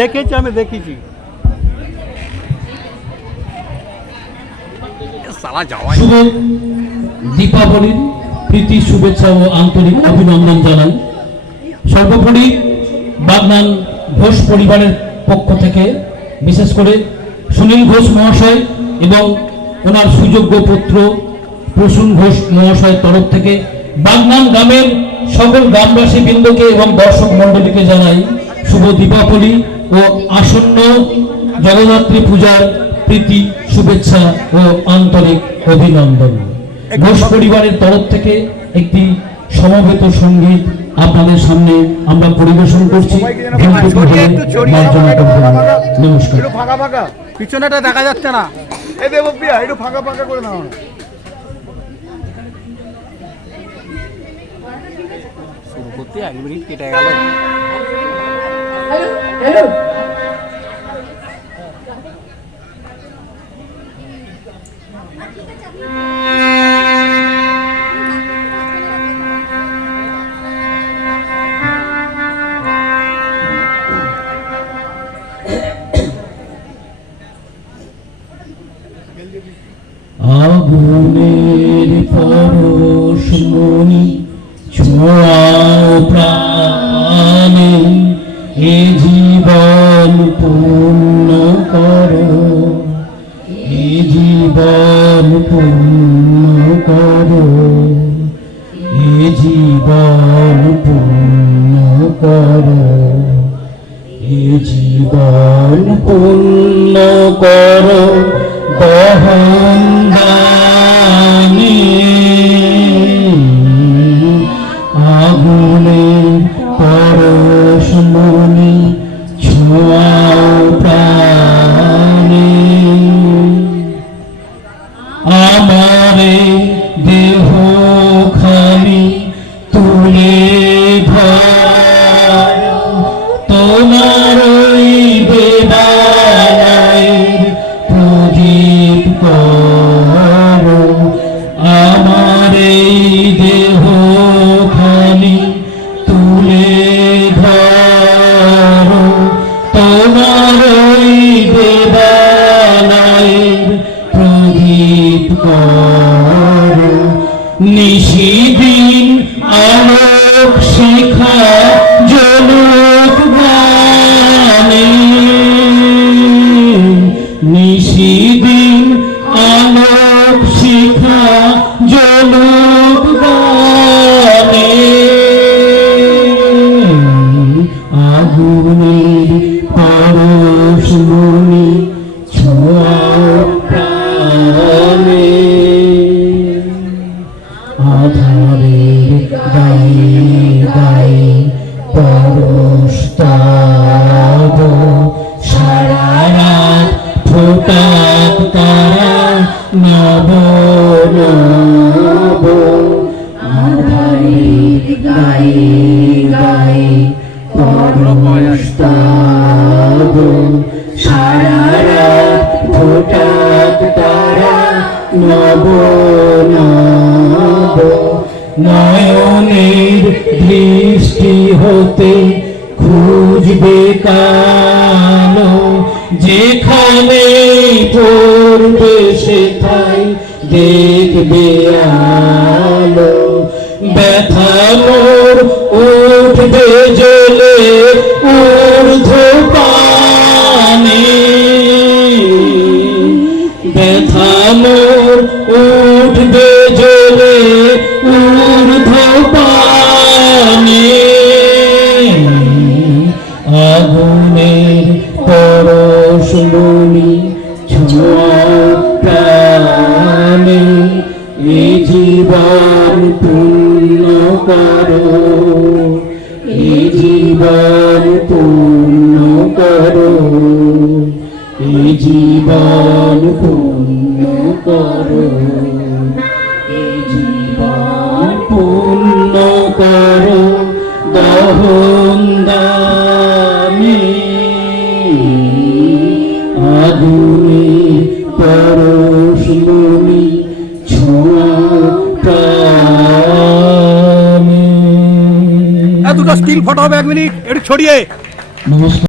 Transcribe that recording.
দেখেছি, আমি দেখেছি। শুভ দীপাবলির প্রীতি শুভেচ্ছা ও আন্তরিক অভিনন্দন জানাই। সর্বোপরি বাগনান ঘোষ পরিবারের পক্ষ থেকে বিশেষ করে সুনীল ঘোষ মহাশয় এবং ওনার সুযোগ্য পুত্র প্রসূন ঘোষ মহাশয়ের তরফ থেকে বাগনান গ্রামের সকল গ্রামবাসী বৃন্দকে এবং দর্শক মণ্ডলীকে জানাই শুভ দীপাবলি ও আসন্ন জগদ্ধাত্রী পূজার প্রীতি শুভেচ্ছা ও আন্তরিক অভিনন্দন। ঘোষ পরিবারের তরফ থেকে একটি সমবেত সঙ্গীত আপনাদের সামনে আমরা পরিবেশন করছি। নমস্কার। ফাঁকা ফাঁকা পিছনেটা দেখা যাচ্ছে না, এই দেবপ্রিয়া একটু ফাঁকা ফাঁকা করে নাও। শুরু করতে 1 মিনিট কেটে গেল। হ্যালো আগুনের পরশমণি ছোঁয়াও প্রাণে, এ জীবন পূর্ণ করো, এ জীবন পূর্ণ করো, এ জীবন পূর্ণ করো, এ জীবন পূর্ণ করো বহন দানে। আগুনের পরশমণি ছোঁয়াও প্রাণে, আমারে দেহ খানি তুলে ধরো, তোমার ওই বেদনায় প্রদীপ করো, আমার এই দেহ খানি তুলে ধরো, তোমার ওই বেদনায় প্রদীপ করো। নিশিদিন আলোক শিখা জ্বলুক গানে, নিশিদিন আলোক শিখা জ্বলুক গানে। আগুনের পরশমণি ছোঁয়াও প্রাণে, আধারের গায়ে গায়ে পরশ তাব, সারা রাত ফোটাক তারা নব নব। আধারের গায়ে গায়ে পরশ তাব, সারা রাত ফোটাক তারা নব নব। নয়নের দৃষ্টি হতে খুঁজবে কালো, যেখানে পড়বে সেথায় দেখবে আলো। ব্যথা মোর উঠবে জ্বলে ঊর্ধ্ব পানে, ব্যথা মোর উঠবে জ্বলে ঊর্ধ্ব পানে। আগুনের পরশমণি ছোঁয়াও প্রাণে, এ জীবন পূর্ণ করো, এ জীবন পূর্ণ করো, এ জীবন পূর্ণ করো, এ জীবন পূর্ণ করো দহন দানে। আগুনের পরশমণি ছোঁয়াও প্রাণে। দুটো স্টিল ফটো হবে 1 মিনিট একটু ছড়িয়ে। নমস্কার।